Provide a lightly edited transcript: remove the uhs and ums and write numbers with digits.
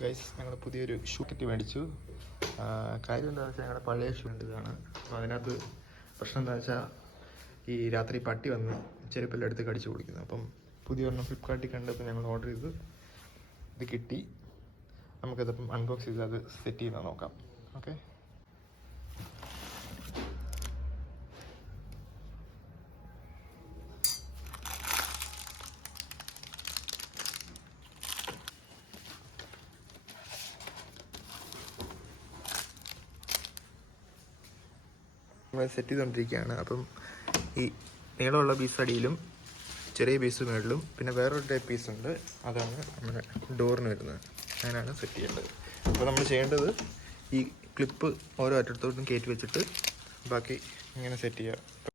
Guys ഞങ്ങൾ പുതിയൊരു shoe kit മേടിച്ചു. കാര്യം എന്താണെന്ന് വെച്ചാൽ ഞങ്ങളുടെ പഴയ ഷൂ ഉണ്ട് ഇതാണ്. അപ്പോൾ അതിനകത്ത് പ്രശ്നം എന്താണെന്ന് വെച്ചാൽ ഈ രാത്രി പട്ടി വന്ന് ചെരുപ്പെല്ലാം എടുത്ത് കടിച്ചു കുടിക്കുന്നു. അപ്പം പുതിയൊരെണ്ണം ഫ്ലിപ്കാർട്ടിൽ കണ്ടപ്പോൾ ഞങ്ങൾ ഓർഡർ ചെയ്ത് ഇത് കിട്ടി. നമുക്കതിപ്പം അൺബോക്സ് ചെയ്ത് അത് സെറ്റ് ചെയ്താൽ നോക്കാം. ഓക്കെ, നമ്മൾ സെറ്റ് ചെയ്തുകൊണ്ടിരിക്കുകയാണ്. അപ്പം ഈ നീളമുള്ള പീസ് അടിയിലും ചെറിയ പീസ് മുകളിലും പിന്നെ വേറൊരു ടൈപ്പ് പീസുണ്ട്, അതാണ് നമ്മുടെ ഡോറിന് വരുന്നത്. അതിനാണ് സെറ്റ് ചെയ്യേണ്ടത്. അപ്പോൾ നമ്മൾ ചെയ്യേണ്ടത് ഈ ക്ലിപ്പ് ഓരോ അറ്റത്തോട്ടും കയറ്റി വെച്ചിട്ട് ബാക്കി ഇങ്ങനെ സെറ്റ് ചെയ്യുക.